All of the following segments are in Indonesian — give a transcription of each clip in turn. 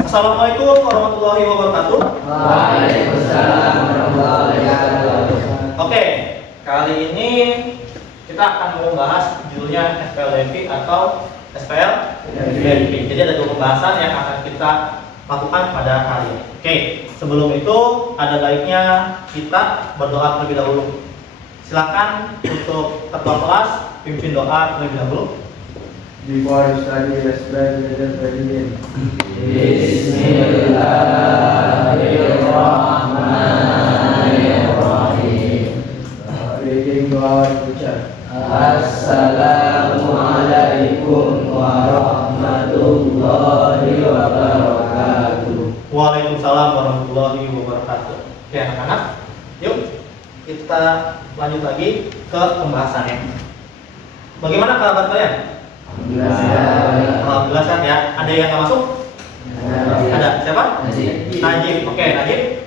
Assalamualaikum warahmatullahi wabarakatuh. Waalaikumsalam warahmatullahi wabarakatuh. Oke, kali ini kita akan membahas judulnya SPL-DEVI atau SPL-DEVI. Jadi ada dua pembahasan yang akan kita lakukan pada kali ini. Oke, sebelum itu ada baiknya kita berdoa terlebih dahulu. Silakan untuk ketua kelas pimpin doa terlebih dahulu. Before you study, let's pray together. Bismillahirrahmanirrahim. Reading to our teacher. Assalamualaikum warahmatullahi wabarakatuh. Waalaikumsalam warahmatullahi wabarakatuh. Oke anak-anak, yuk kita lanjut lagi ke pembahasannya. Bagaimana kabar kalian? Alhamdulillah sehat ya. Ada yang nggak masuk? Ada. Siapa? Najib. Oke, Najib.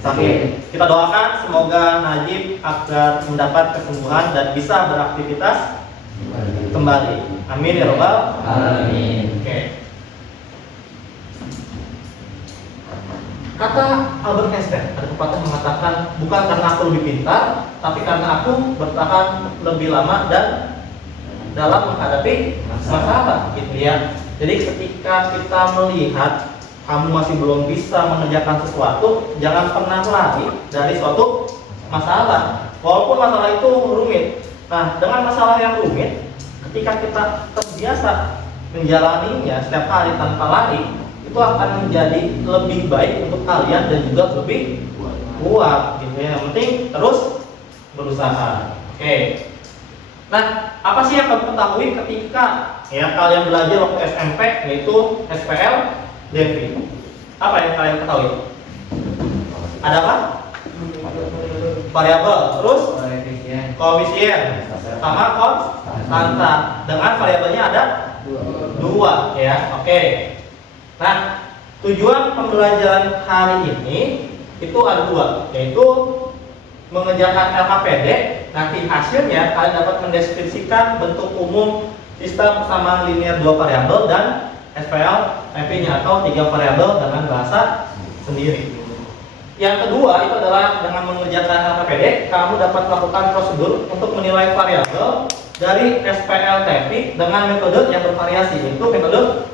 Sakit. Kita doakan semoga Najib agar mendapat kesembuhan dan bisa beraktivitas kembali. Amin ya robbal Amin. Oke. Kata Albert Einstein, ada pepatah mengatakan bukan karena aku lebih pintar, tapi karena aku bertahan lebih lama dan dalam menghadapi masalah, gitu ya. Jadi ketika kita melihat kamu masih belum bisa mengerjakan sesuatu, jangan pernah lari dari suatu masalah, walaupun masalah itu rumit. Nah, dengan masalah yang rumit, ketika kita terbiasa menjalaninya setiap hari tanpa lari, itu akan menjadi lebih baik untuk kalian dan juga lebih kuat, gitu ya. Yang penting terus berusaha. Oke. Nah, apa sih yang kamu ketahui ketika ya kalian belajar waktu SMP, yaitu SPL-DEVI? Apa yang kalian ketahui? Ada apa? Variabel, terus koefisien, sama konstanta. Dengan variabelnya ada dua, ya. Oke. Nah, tujuan pembelajaran hari ini itu ada dua, yaitu mengerjakan LKPD. Nanti hasilnya kalian dapat mendeskripsikan bentuk umum sistem persamaan linear dua variabel dan SPL-DEVI-nya atau tiga variabel dengan bahasa sendiri. Yang kedua itu adalah dengan mengerjakan LKPD, kamu dapat melakukan prosedur untuk menilai variabel dari SPL-DEVI dengan metode yang bervariasi, yaitu metode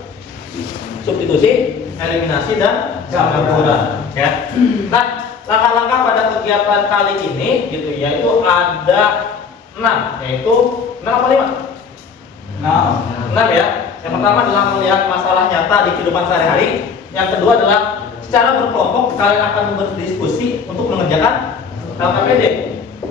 substitusi, eliminasi, dan campuran. Ya. Nah, langkah-langkah pada kegiatan kali ini gitu ya, itu ada 6, yaitu 6 apa 5? 6 ya. Yang pertama adalah melihat masalah nyata di kehidupan sehari-hari. Yang kedua adalah secara berkelompok kalian akan berdiskusi untuk mengerjakan LKPD.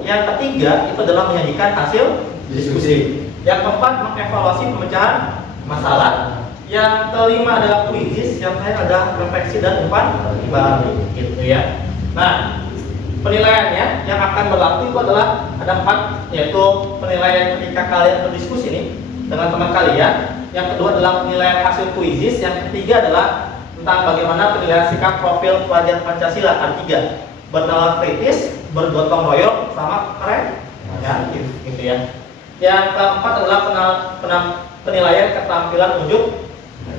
Yang ketiga itu adalah menyajikan hasil diskusi. Yang keempat mengevaluasi pemecahan masalah. Yang kelima adalah kuisis. Yang terakhir ada refleksi dan umpan balik gitu ya. Nah, penilaiannya yang akan berlaku itu adalah ada 4, yaitu penilaian ketika kalian berdiskusi nih dengan teman kalian. Yang kedua adalah penilaian hasil kuisis. Yang ketiga adalah tentang bagaimana penilaian sikap profil pelajar Pancasila. Ada 3, bernalar kritis, bergotong royong, sama keren ya, gitu ya. Yang keempat adalah penilaian keterampilan wujud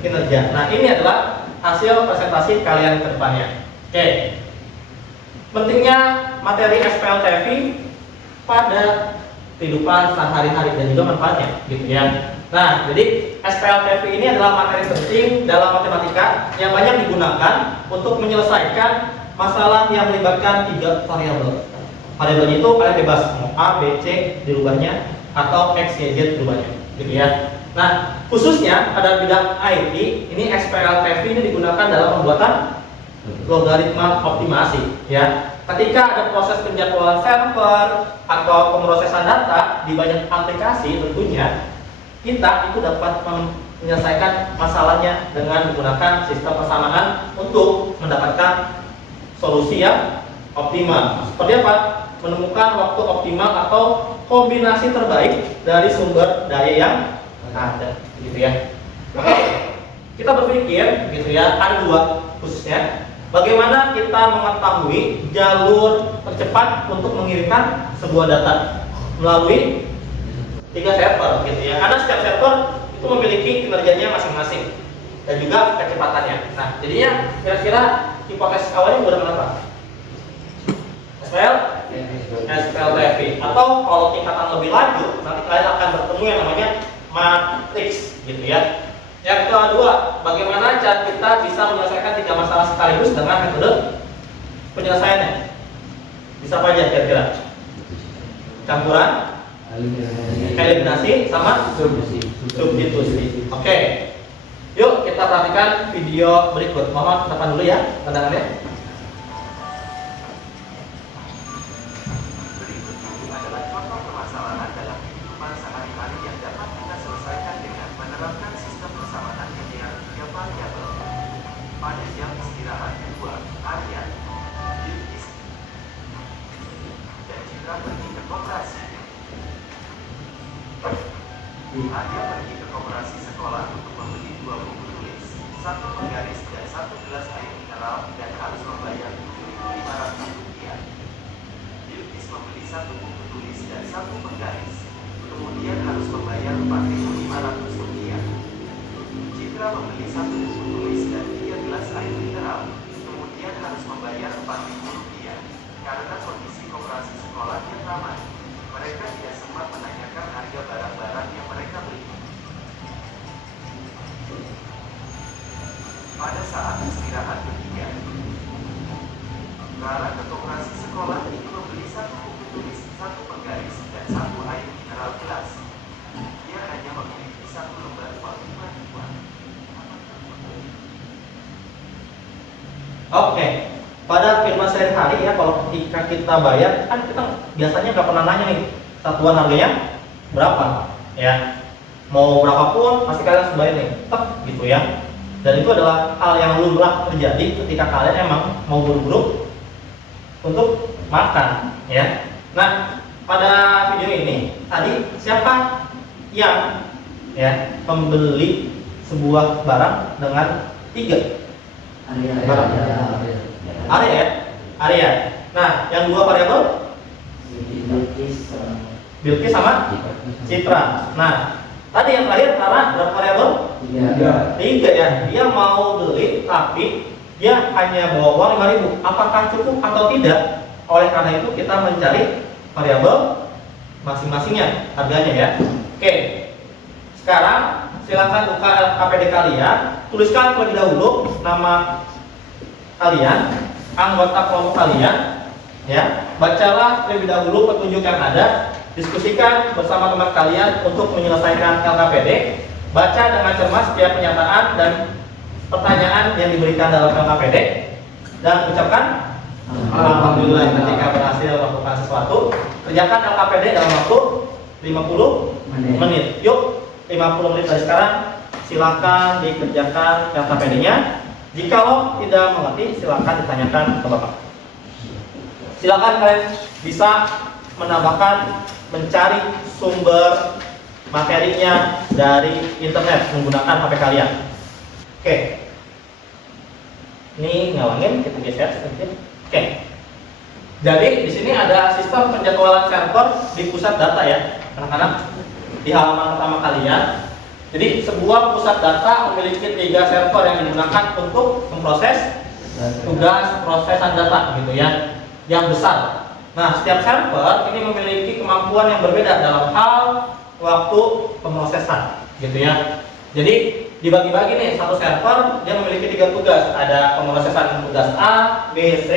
kinerja. Nah, ini adalah hasil presentasi kalian ke depannya. Oke. Pentingnya materi SPL-DEVI pada kehidupan sehari-hari dan juga manfaatnya, gitu ya. Nah, jadi SPL-DEVI ini adalah materi penting dalam matematika yang banyak digunakan untuk menyelesaikan masalah yang melibatkan 3 variabel. Variabelnya itu kalian bebas mau A, B, C dirubahnya atau X, Y, Z dirubahnya, gitu ya. Nah, khususnya pada bidang IT, ini SPL-DEVI ini digunakan dalam pembuatan logaritma optimasi ya. Ketika ada proses penjadwalan server atau pemrosesan data di banyak aplikasi, tentunya kita itu dapat menyelesaikan masalahnya dengan menggunakan sistem persamaan untuk mendapatkan solusi yang optimal. Seperti apa? Menemukan waktu optimal atau kombinasi terbaik dari sumber daya yang ada, gitu ya. Oke, kita berpikir, gitu ya, ada 2 khususnya. Bagaimana kita mengetahui jalur tercepat untuk mengirimkan sebuah data melalui 3 server, gitu ya. Karena setiap server itu memiliki kinerjanya masing-masing. dan juga kecepatannya. Nah, jadinya kira-kira hipotesis awalnya menggunakan apa? SPL-TV. Atau kalau tingkatan lebih lanjut, nanti kalian akan bertemu yang namanya matriks, gitu ya. Yang kedua, bagaimana cara kita bisa menyelesaikan 3 masalah sekaligus dengan metode penyelesaiannya? Bisa apa aja kira-kira? Campuran, eliminasi, sama substitusi. Oke. Yuk kita perhatikan video berikut. Mohon depan dulu ya pandangannya. Berikut ini adalah contoh permasalahan dalam kehidupan sehari-hari yang dapat kita selesaikan dengan menerapkan sistem persamaan linear 3 variabel. Pada jam istirahat kedua, Arya, Bilkis, dan Citra pergi ke koperasi. Arya pergi ke koperasi sekolah untuk membeli 2 buku tulis, 1 penggaris dan 1 gelas air mineral, dan harus membayar Rp7.500. Bilkis membeli 1 buku tulis dan 1 penggaris, kemudian harus membayar Rp4.500. Citra membeli 1 buku tulis dan 3 gelas air mineral, kemudian harus membayar Rp4.000. Karena kondisi koperasi sekolah yang ramai, mereka tidak sempat menanyakan harga barang-barang yang mereka beli. Pada saat istirahat ketiga, Rara ke koperasi sekolah itu membeli 1 buku tulis, 1 penggaris, dan 1 air mineral gelas. Dia hanya memiliki 1 lembar uang Rp5.000. Oke. Pada firman sehari-hari ya, kalau ketika kita bayar kan kita biasanya nggak pernah nanya nih satuan harganya berapa ya, mau berapapun pasti kalian harus bayar nih, gitu ya. Dan itu adalah hal yang lumrah terjadi ketika kalian emang mau buru-buru untuk makan ya. Nah, pada video ini tadi siapa yang ya membeli sebuah barang dengan 3 barang? Arya ya? Arya. Nah, yang 2 variabel? Bilkis sama Citra. Nah, tadi yang terakhir Rara berapa variabel? 3 ya. Dia mau beli tapi dia hanya bawa uang 5.000. Apakah cukup atau tidak? Oleh karena itu kita mencari variabel masing-masingnya harganya ya. Oke. Sekarang silakan buka LKPD kalian, tuliskan terlebih dahulu nama kalian, anggota kelompok kalian ya. Bacalah terlebih dahulu petunjuk yang ada, diskusikan bersama teman kalian untuk menyelesaikan LKPD. Baca dengan cermat setiap pernyataan dan pertanyaan yang diberikan dalam LKPD dan ucapkan alhamdulillah ketika berhasil melakukan sesuatu. Kerjakan LKPD dalam waktu 50 menit. Yuk, 50 menit dari sekarang silakan dikerjakan LKPD-nya. Jikalau tidak mengerti, silakan ditanyakan ke Bapak. Silakan kalian bisa menambahkan, mencari sumber materinya dari internet menggunakan HP kalian. Oke. Ini ngalangin, kita geser sedikit. Oke. Jadi di sini ada sistem penjadwalan server di pusat data ya, anak-anak. Di halaman pertama kalian. Jadi sebuah pusat data memiliki 3 server yang digunakan untuk memproses tugas prosesan data gitu ya, yang besar. Nah, setiap server ini memiliki kemampuan yang berbeda dalam hal waktu pemrosesan gitu ya. Jadi dibagi-bagi nih, satu server dia memiliki 3 tugas. Ada pemrosesan tugas A, B, C.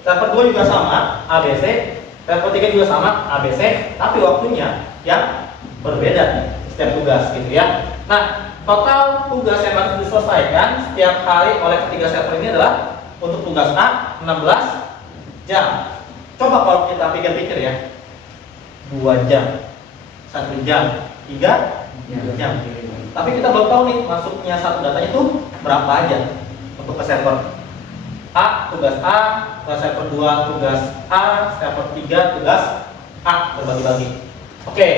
Server 2 juga sama, A, B, C. Server 3 juga sama, A, B, C. Tapi waktunya yang berbeda setiap tugas gitu ya. Nah, total tugas yang harus diselesaikan setiap hari oleh ketiga server ini adalah untuk tugas A 16 jam. Coba kalau kita pikir-pikir ya, 2 jam, 1 jam, 3 jam. Tapi kita belum tahu nih masuknya satu datanya itu berapa aja untuk ke server A, tugas A, ke server 2 tugas A, server 3 tugas A, berbagi-bagi. Oke.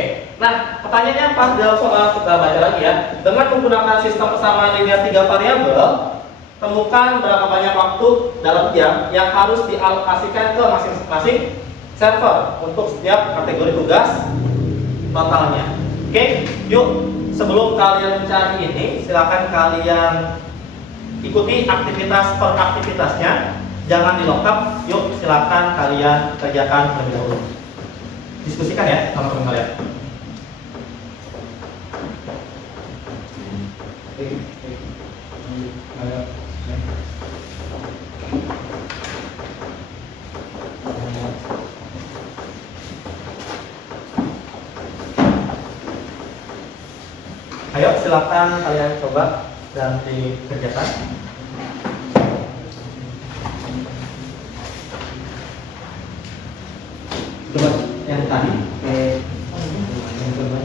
Nah, pertanyaannya pas dalam soal kita baca lagi ya. Dengan menggunakan sistem persamaan linear 3 variabel, temukan berapa banyak waktu dalam jam yang harus dialokasikan ke masing-masing server untuk setiap kategori tugas totalnya. Oke, yuk sebelum kalian mencari ini, silakan kalian ikuti aktivitas per aktivitasnya, jangan di lockup. Yuk silakan kalian kerjakan terlebih dahulu. Diskusikan ya sama teman kalian. Ayo silakan kalian coba dan dikerjakan. Coba yang tadi. Yang kedua.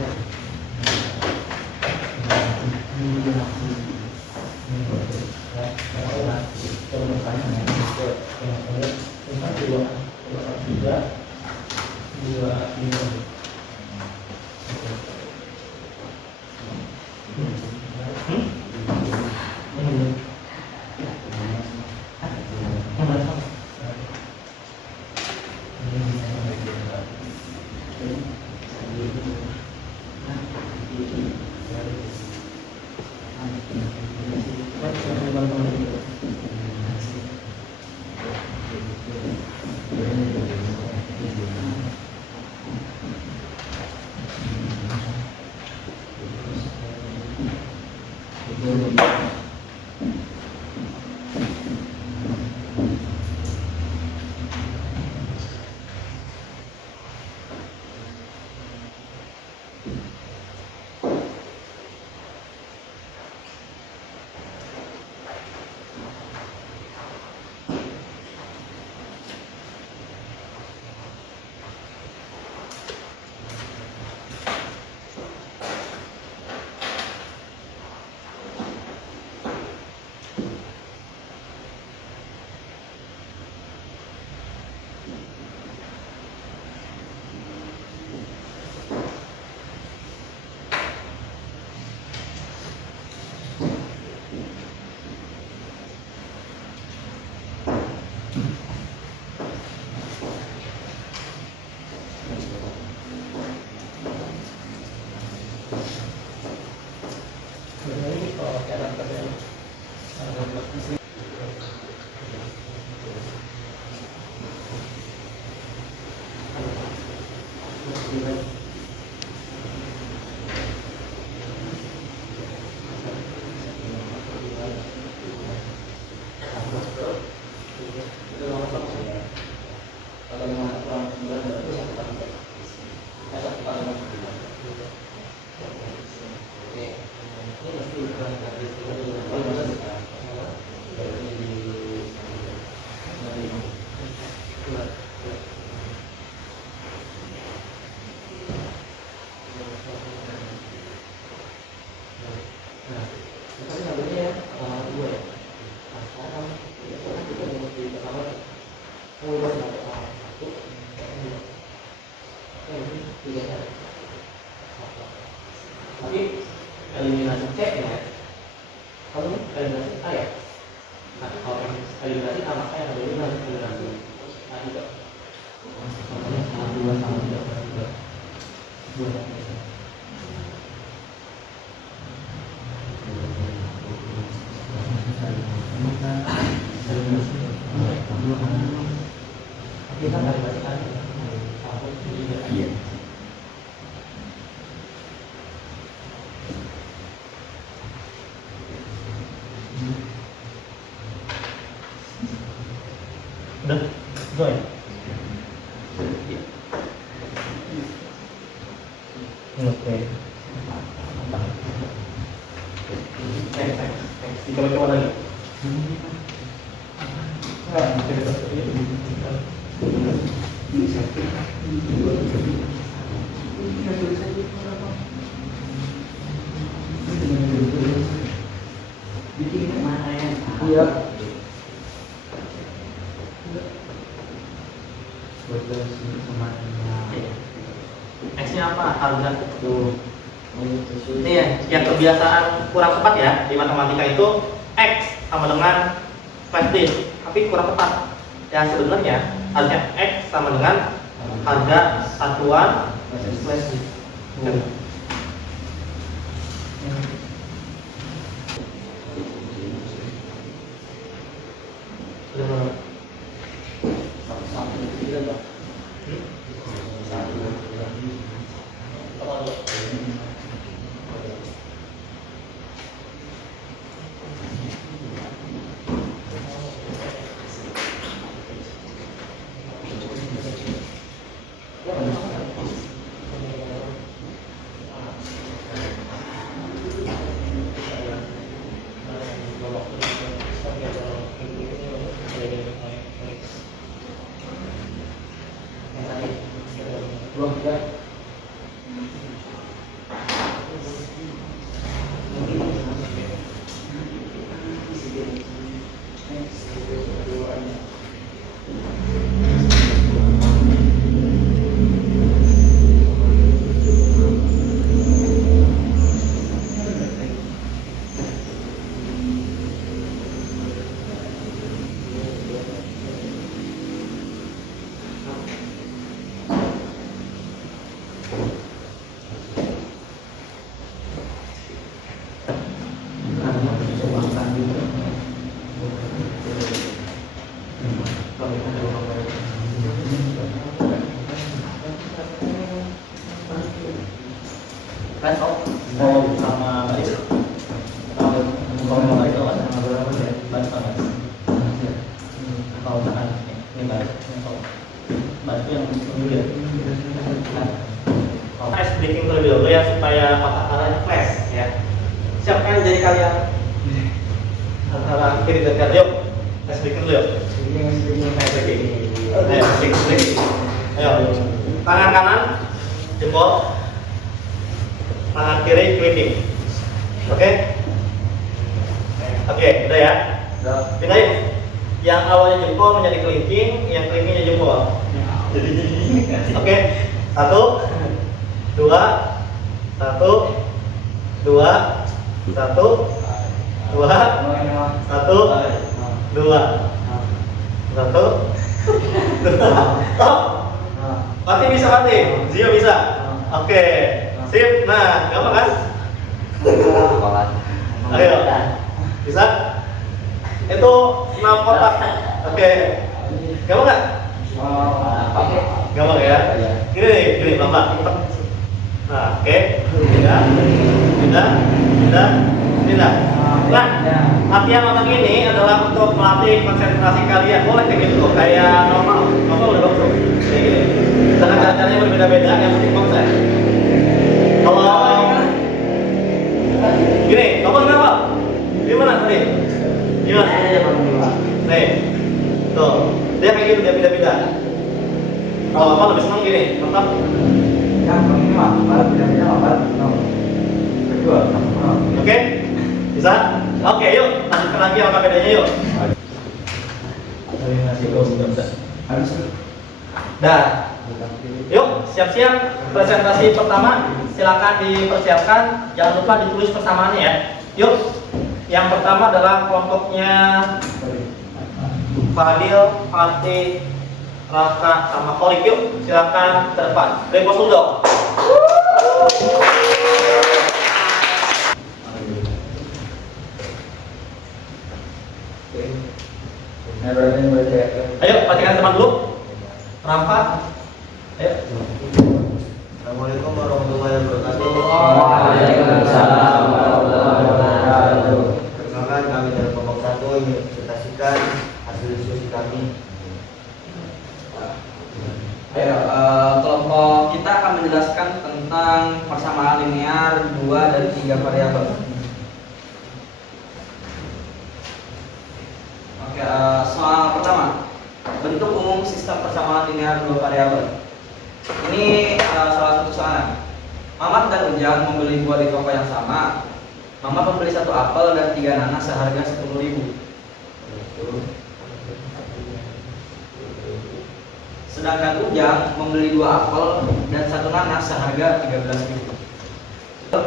Tapi eliminasi C ya, kalau ini eliminasi A ya. Nah, kalau eliminasi A maka yang eliminasi A juga. Contohnya sama 2 sama 3 sama 3. 2 sama 3. Kita kali balikan. Iya. Udah, udah ya? Oke. Coba lagi. Bikin kemarin. Iya. X-nya apa? Harga tuh. Ini ya, yang kebiasaan kurang tepat ya di matematika itu X sama dengan flash disk, tapi kurang tepat. Yang sebenarnya harusnya X sama dengan harga satuan flash disk. Udah mana? Sama itu. Kalau itu kalau tahan ini batu yang kemudian ice breaking terlebih dahulu ya supaya kotak arahnya flash ya. Siapkan jadi kalian antara kiri dan kanan. Yuk, ice breaking dulu yuk. Ice breaking. Ayo, breaking. Ayo, tangan kanan jempol, tangan kiri clicking. Oke? Oke, udah ya. Pindahin. Yang awalnya jempol menjadi kelingking, yang kelingkingnya jempol. Oke, 1, 2, 1, 2, 1, 2, 1, 2, 1, 2. Stop. Mati bisa mati, Zio bisa. Oke, sip. Nah, gampang kan? Ayo, bisa? Itu 6 kotak. Oke, gampang nggak? Gampang ya? Gini, gampang. Nah, oke. Pindah. Nah, latihan otak ini adalah untuk melatih konsentrasi kalian. Boleh kayak gitu, kayak normal. Normal udah bagus. Kayak gini. Dengan cara-caranya berbeda-beda, yang penting konsen. Kalau gini, kamu kenapa? Gimana tadi? Gimana? Nih, tuh, dia kayak gitu, dia pindah-pindah. Kalau apa lebih senang gini, tetap. Oke, bisa? Oke, yuk, lanjutkan lagi apa bedanya yuk. Dah, yuk, siap-siap presentasi pertama. Silakan dipersiapkan, jangan lupa ditulis persamaannya ya. Yuk, yang pertama adalah kelompoknya Fadil, Fatih, Raka, sama Kholik. Yuk, silakan ke depan. Repos dulu dong. Ayo, pastikan teman dulu. Rampat. Ayo. Assalamualaikum warahmatullahi wabarakatuh. Waalaikumsalam warahmatullahi wabarakatuh. Perkenalkan, kami dari kelompok 1 ingin presentasikan hasil diskusi kami. Ayo, kelompok kita akan menjelaskan tentang persamaan linear 2 dan 3 variabel. Oke, soal pertama, bentuk umum sistem persamaan linear 2 variabel. Ini salah satu soalnya. Mamat dan Ujang membeli 2 di toko yang sama. Mamat membeli 1 apel dan 3 nanas seharga 10.000. Sedangkan Ujang membeli 2 apel dan 1 nanas seharga 13.000.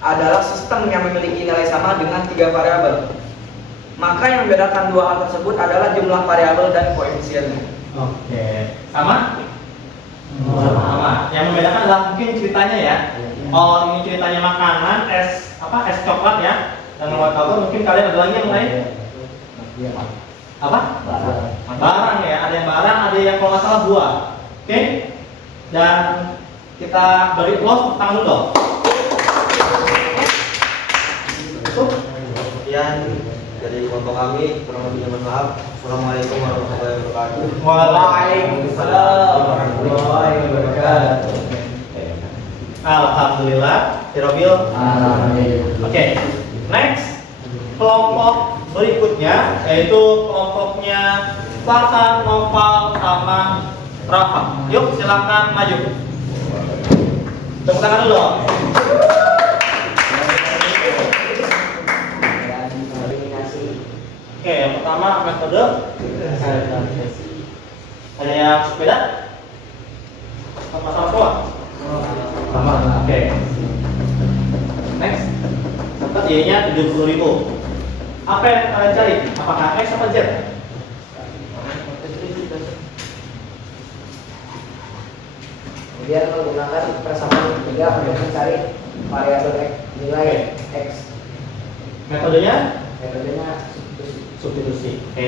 Adalah sistem yang memiliki nilai sama dengan 3 variabel. Maka yang membedakan 2 hal tersebut adalah jumlah variabel dan koefisiennya. Oke, sama? Sama. Yang membedakan adalah mungkin ceritanya ya. Kalau ini ceritanya makanan, es coklat ya, dan martabak, mungkin kalian ada lagi yang lain. Apa? Barang ya, ada yang barang, ada yang kalau nggak salah buah. Oke? Dan kita beri close tangan dulu dong. Sekian dari kelompok kami, kurang lebihnya mohon maaf. Assalamualaikum warahmatullahi wabarakatuh. Waalaikumsalam warahmatullahi wabarakatuh. Alhamdulillah, Hirobil. Oke, next kelompok berikutnya yaitu kelompoknya Farhan, Noval, sama Rafa. Yuk silakan maju. Tepuk tangan dulu dong. Oke, yang pertama metode ada yang sepeda sama semua. Sama. Oke. Next. Dapat Y-nya 70.000. Apa yang kalian cari? Apakah X atau Z? Kemudian menggunakan persamaan ketiga untuk mencari variabel X, nilai X. Metodenya Metodenya substitusi. Oke.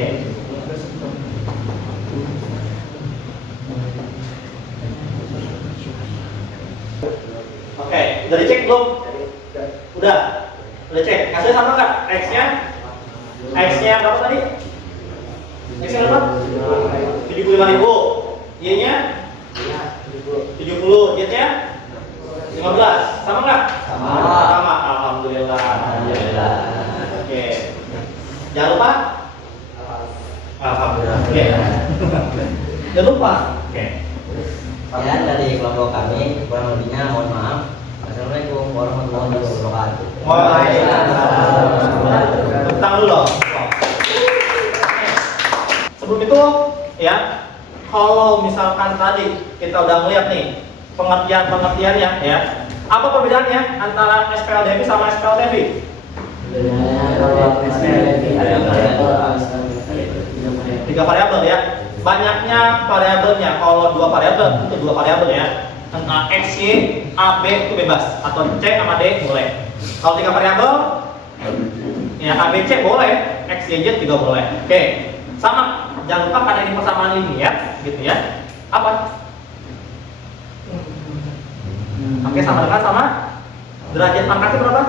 Oke, udah dicek belum? Udah cek. Hasilnya sama nggak? X-nya berapa tadi? X-nya berapa? 75.000. Y-nya 70. Z-nya 15. Sama nggak? Sama. Alhamdulillah. Oke. Jangan lupa. Alhamdulillah. Oke. Jangan lupa. Oke. Sekian dari kelompok kami, kurang lebihnya mohon maaf. Assalamualaikum warahmatullahi wabarakatuh. Waalaikumsalam. Tentang dulu loh. Sebelum itu ya, kalau misalkan tadi kita udah ngeliat nih pengertiannya ya, apa perbedaannya antara SPLDV sama SPLTV? Tiga variabel ya. Banyaknya variabelnya. Kalau dua variabel itu dua variabel ya. Tentang X, Y, A, B itu bebas, atau C sama D boleh. Kalau tiga variabel ya A, B, C boleh, X, Y, Z juga boleh. Oke, sama. Jangan lupa karena ini persamaan linear, gitu ya. Apa? Oke, sama dengan sama. Derajat pangkatnya berapa?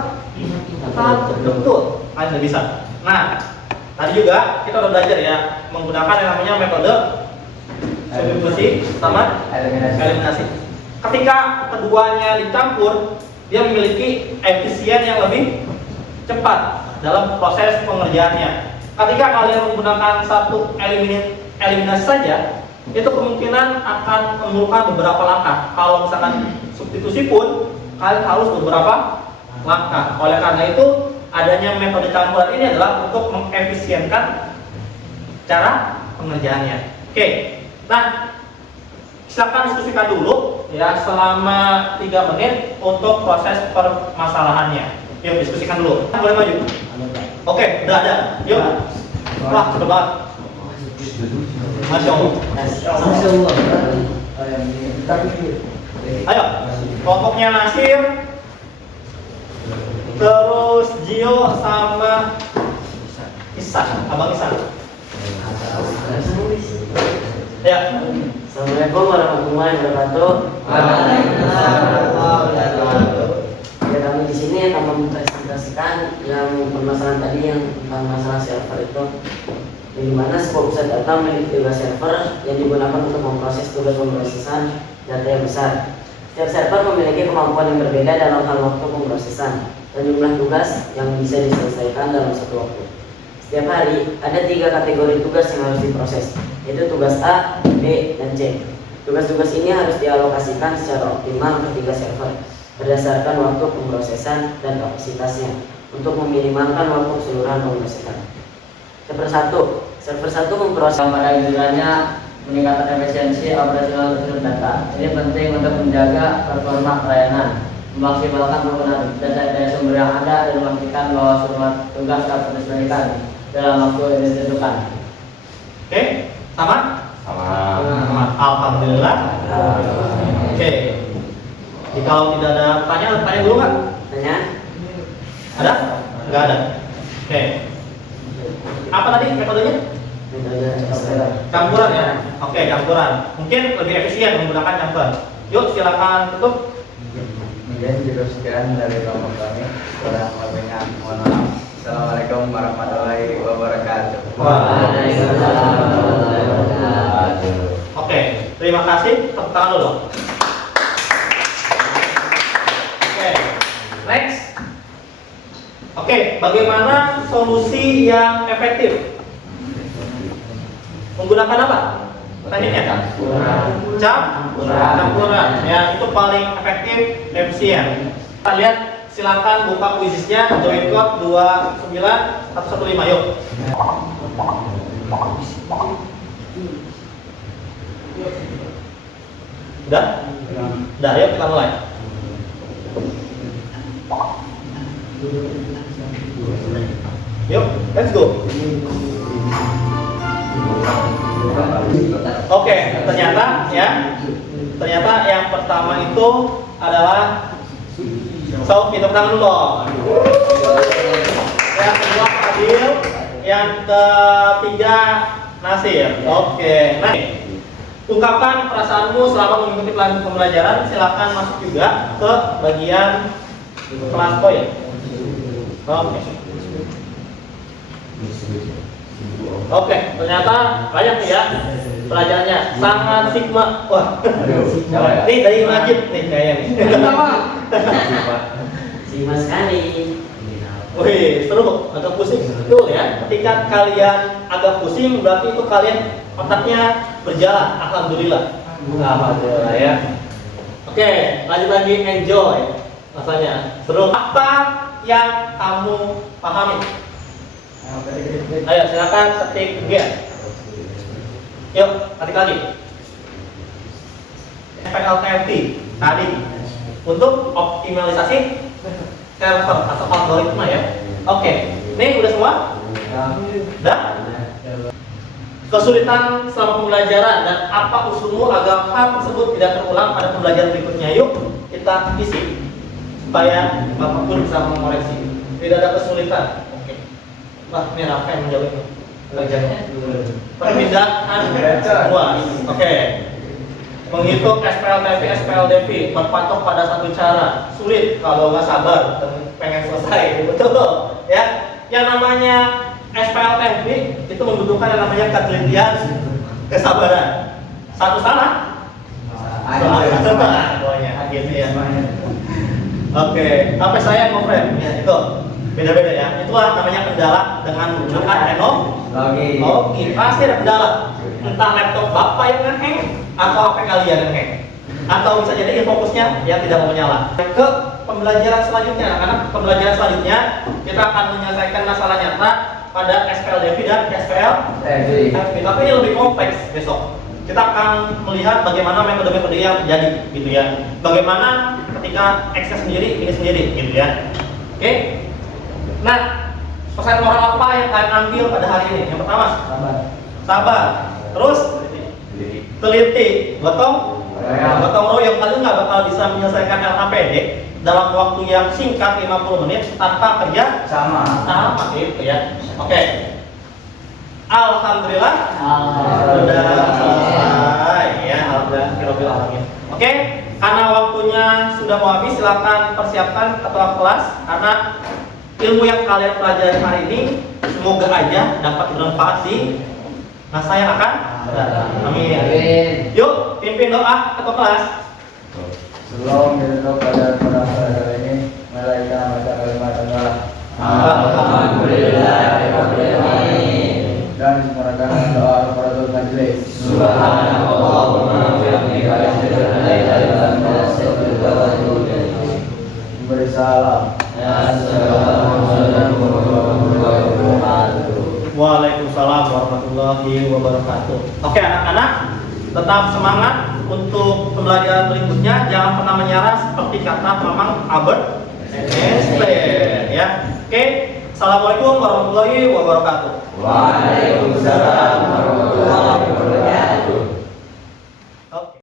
1. Betul. Kalian sudah bisa. Nah, tadi juga kita udah belajar ya menggunakan yang namanya metode substitusi sama eliminasi. Ketika keduanya dicampur, dia memiliki efisien yang lebih cepat dalam proses pengerjaannya. Ketika kalian menggunakan satu eliminasi saja, itu kemungkinan akan memerlukan beberapa langkah. Kalau misalkan substitusi pun, kalian harus beberapa langkah. Oleh karena itu, adanya metode campuran ini adalah untuk mengefisienkan cara pengerjaannya. Oke, nah silakan diskusikan dulu ya selama 3 menit untuk proses permasalahannya. Yuk diskusikan dulu. Boleh maju? Oke, udah ada. Yuk. Wah, cepet banget. Masya Allah. Ayo, kelompoknya Nasir, terus Gio sama Isan, Abang Isan. Ya. Assalamualaikum warahmatullahi wabarakatuh. Ya, kami di sini akan mempresentasikan yang permasalahan tadi yang tentang masalah server itu, di mana sebuah pusat data memiliki 3 server yang digunakan untuk memproses tugas pemrosesan data yang besar. Setiap server memiliki kemampuan yang berbeda dalam hal waktu pemrosesan dan jumlah tugas yang bisa diselesaikan dalam satu waktu. Setiap hari ada 3 kategori tugas yang harus diproses, yaitu tugas A, B, dan C. Tugas-tugas ini harus dialokasikan secara optimal ke 3 server berdasarkan waktu pemrosesan dan kapasitasnya untuk meminimalkan waktu keseluruhan pemrosesan. Server 1 memproses pada gilirannya meningkatkan efisiensi operasional sistem data. Ini penting untuk menjaga performa pelayanan, memaksimalkan penggunaan data sumber yang ada, dan memastikan bahwa semua tugas dapat diselesaikan dalam waktu yang ditentukan. Oke, sama? Sama. Alhamdulillah. Oke. Jadi kalau tidak ada pertanyaan, tanya dulu nggak? Tanya? Ada? Nggak ada. Oke. Apa tadi metodenya? metode SPL. Campuran ya. Oke, campuran. Mungkin lebih efisien menggunakan campuran. Yuk, silakan tutup. Mungkin cukup sekian dari kelompok kami. Kurang lebihnya mohon maaf. Assalamualaikum warahmatullahi wabarakatuh. Waalaikumsalam warahmatullahi wabarakatuh. Oke, terima kasih. Tepuk tangan dulu. Oke, next. Oke, bagaimana solusi yang efektif? Menggunakan apa? Tekniknya? Campuran. Ya, itu paling efektif, efisien. Kita lihat, silakan buka quizisnya, join code 29115. Yuk. Udah? Udah, yuk kita mulai. Yuk, let's go. Oke, ternyata yang pertama itu adalah kita tangan dulu. Yang kedua Adil, yang ketiga Nasir. Oke, nah, ungkapkan perasaanmu selama mengikuti pembelajaran. Silakan masuk juga ke bagian kelas poin. Oke. Oke, ternyata banyak nih ya pelajarannya, sangat sigma. Wah, ini dari Majid nih kayaknya nih. Sigma sekali. Wih, seru, agak pusing. Betul ya, ketika kalian agak pusing berarti itu kalian otaknya berjalan. Alhamdulillah. Alhamdulillah ya. Oke, lanjut lagi, enjoy rasanya. Seru. Apa yang kamu pahami? Ayo silakan ketik G. Yuk, ketik lagi. FLTFT tadi untuk optimalisasi server atau algoritma ya. Oke, ini udah semua? Udah? Kesulitan selama pembelajaran dan apa usulmu agar hal tersebut tidak terulang pada pembelajaran berikutnya? Yuk kita isi supaya Bapak pun bisa mengoreksi. Tidak ada kesulitan. Wah, ini Rafa yang menjawab ini. Perpindahan luas. Oke. Menghitung SPLTV, SPLDV berpatok pada satu cara. Sulit kalau nggak sabar dan pengen selesai. Betul, ya. Yang namanya SPLTV itu membutuhkan yang namanya ketelitian, kesabaran. Satu salah, semua pokoknya akhirnya ya. Oke, apa saya ngofren? Ya itu. Beda-beda ya. Itulah namanya kendala dengan menggunakan teknologi. Pasti ada kendala. Entah laptop Bapak yang nge-hang atau HP kalian yang nge-hang. Atau bisa jadi fokusnya yang tidak mau menyala. Ke pembelajaran selanjutnya, karena pembelajaran selanjutnya kita akan menyelesaikan masalah nyata pada SPLDV dan SPLTV. Tapi ini lebih kompleks besok. Kita akan melihat bagaimana metode-metode yang terjadi gitu ya. Bagaimana ketika X sendiri, ini sendiri gitu ya. Oke. Nah, pesan moral apa yang kalian ambil pada hari ini? Yang pertama, sabar. Terus, teliti. Gotong royong. Kalian nggak bakal bisa menyelesaikan LKPD dalam waktu yang singkat 50 menit tanpa kerja sama gitu ya. Oke. Alhamdulillah. Sudah selesai ya. Alhamdulillah. Oke. Karena waktunya sudah mau habis, silakan persiapkan ketua kelas karena ilmu yang kalian pelajari hari ini semoga aja dapat bermanfaat di masa yang akan datang. Amin. Yuk, pimpin doa ketua kelas. Sebelum kita pada saudara ini, mari kita baca kalimat Allah. Alhamdulillahirobbilalamin. Dan menyempurnakan doa kafaratul majelis. Subhanallahumma wa bihamdika asyhadu an la ilaha illa anta astaghfiruka wa atubu ilaik. Memberi salam. Assalamualaikum warahmatullahi wabarakatuh. Waalaikumsalam warahmatullahi wabarakatuh. Oke anak-anak, tetap semangat untuk pembelajaran berikutnya. Jangan pernah menyerah seperti kata Mamang Albert Einstein ya. Oke, assalamualaikum warahmatullahi wabarakatuh. Waalaikumsalam warahmatullahi wabarakatuh.